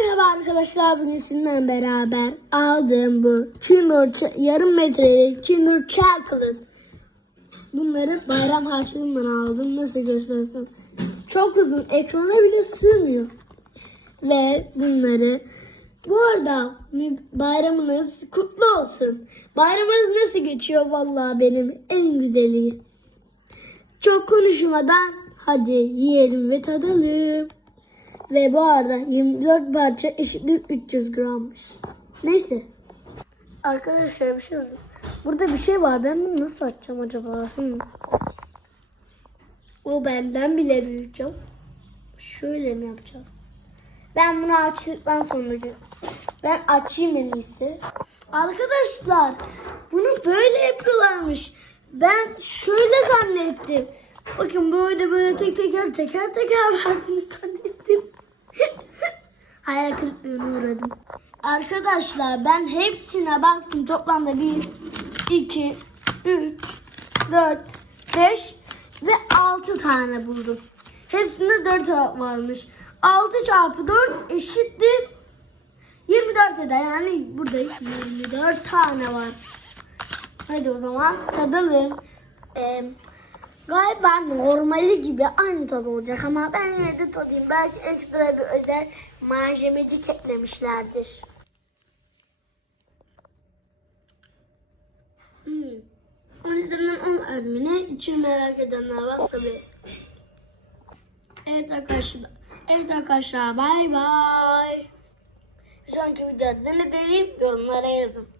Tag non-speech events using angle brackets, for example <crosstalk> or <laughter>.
Merhaba arkadaşlar bugün beraber aldığım bu Kinder yarım metrelik Kinder Chocolate. Bunları bayram harçlığından aldım nasıl göstersem. Çok uzun ekrana bile sığmıyor. Ve bunları bu arada bayramınız kutlu olsun. Bayramınız nasıl geçiyor? Vallahi benim en güzeli. Çok konuşmadan hadi yiyelim ve tadalım ve bu arada 24 parça eşitlik 300 grammış. Neyse. Arkadaşlar bir şey yazıyor. Burada bir şey var. Ben bunu nasıl açacağım acaba? Hmm. O benden bile büyük canım. Şöyle mi yapacağız? Ben bunu açtıktan sonra Ben açayım en iyisi. Arkadaşlar bunu böyle yapıyorlarmış. Ben şöyle zannettim. Bakın böyle böyle tek teker teker teker <laughs> verdiğini zannettim. Hayal kırıklığına uğradım. Arkadaşlar ben hepsine baktım. Toplamda 1, 2, 3, 4, 5 ve 6 tane buldum. Hepsinde 4 varmış. 6 çarpı 4 eşittir 24 eder. Yani burada 24 tane var. Hadi o zaman tadalım. Ee, galiba normali gibi aynı tadı olacak ama ben yine de tadayım. Belki ekstra bir özel malzemecik eklemişlerdir. Hmm. O on admine için merak edenler varsa bir. Evet arkadaşlar. Evet arkadaşlar bay bay. Bir sonraki videoda ne diyeyim yorumlara yazın.